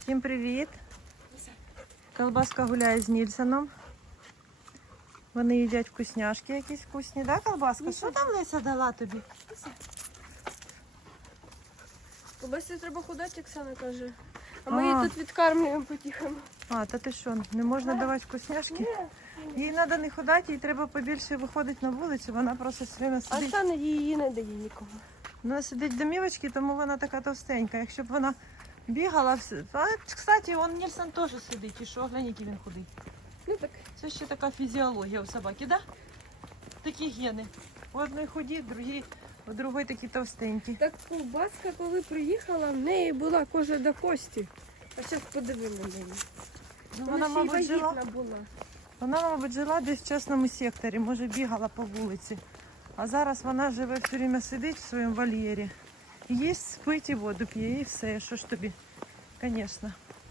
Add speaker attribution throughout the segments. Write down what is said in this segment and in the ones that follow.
Speaker 1: Всім привіт! Колбаска гуляє з Нільсоном. Вони їдять вкусняшки якісь вкусні, да, Колбаска? Що там Леся дала тобі?
Speaker 2: Колбасі треба ходити, Оксана каже. А ми її тут відкармлюємо потихому.
Speaker 1: А, та ти що, не можна давати вкусняшки? Їй треба не ходити, їй треба побільше виходити на вулицю, вона просто все время
Speaker 2: А
Speaker 1: сидить.
Speaker 2: Оксана її не дає нікому.
Speaker 1: Вона сидить в домівочці, тому вона така товстенька. Якщо б вона бігала, а, кстати, он Нільсон теж сидить, і що, глянь, який він худий.
Speaker 2: Ну так.
Speaker 1: Це ще така фізіологія у собаки, да? Такі гени. У одної худі, у другої такі товстенькі.
Speaker 2: Так ковбаска, коли приїхала, в неї була кожа до кості. А зараз подиви на неї.
Speaker 1: Ну,
Speaker 2: Вона ще й
Speaker 1: жила.
Speaker 2: вагітна була.
Speaker 1: Вона, мабуть, жила десь в частному секторі, може бігала по вулиці. А зараз вона живе все время сидить в своєму вольєрі. Їсть, спить і воду п'є, і все. Що ж тобі? Звісно.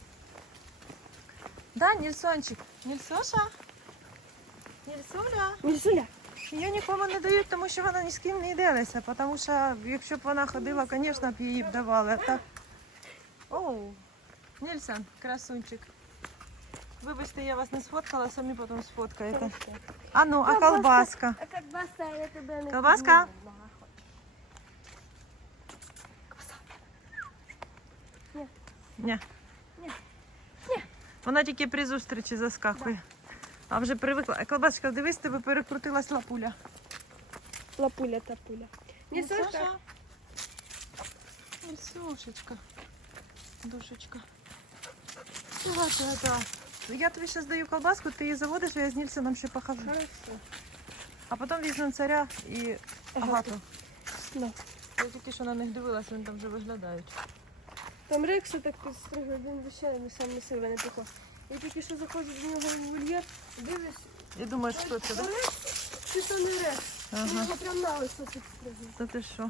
Speaker 1: Да, Нільсончик? Нільсоша? Нільсуля?
Speaker 2: Нільсуля.
Speaker 1: Її нікому не дають, тому що вона ні з ким не йделася. Тому що, якщо б вона ходила, звісно, б її б давали. А так... Оу, Нільсон, красунчик. Вибачте, я вас не сфоткала, самі потім сфоткаєте. А ну, а колбаска?
Speaker 2: А колбаска, я тебе не
Speaker 1: Колбаска?
Speaker 2: Ні.
Speaker 1: Ні.
Speaker 2: Ні.
Speaker 1: Вона тільки при зустрічі заскакує. А вже привикла. А колбасочка, дивись, тебе перекрутилась лапуля.
Speaker 2: Лапуля та пуля. Нільсошка.
Speaker 1: Нільсошечка. Душечка. Да. Я тобі зараз даю колбаску, ти її заводиш, а я з Нільсоном ще похожу.
Speaker 2: Хорошо.
Speaker 1: А потім візьмемо царя і Агату.
Speaker 2: Да.
Speaker 1: Я тільки що на них дивилася, вони там вже виглядають.
Speaker 2: Там Рекса так підстригли, він вищає, не сам не себе не піхо. Я тільки що заходжу до нього в вольєр, дивлюсь,
Speaker 1: І думаєш, що це, так?
Speaker 2: чи то не Рекс.
Speaker 1: Ага.
Speaker 2: Його прям на лисо підстригли.
Speaker 1: Та ти що?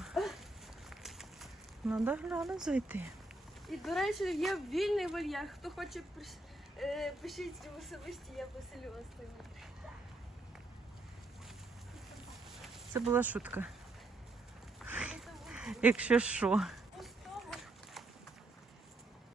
Speaker 1: Надо глянути зайти.
Speaker 2: І, до речі, є вільний вольєр. Хто хоче, пишіть в особисті, я поселю вас там.
Speaker 1: Це була шутка. Якщо що.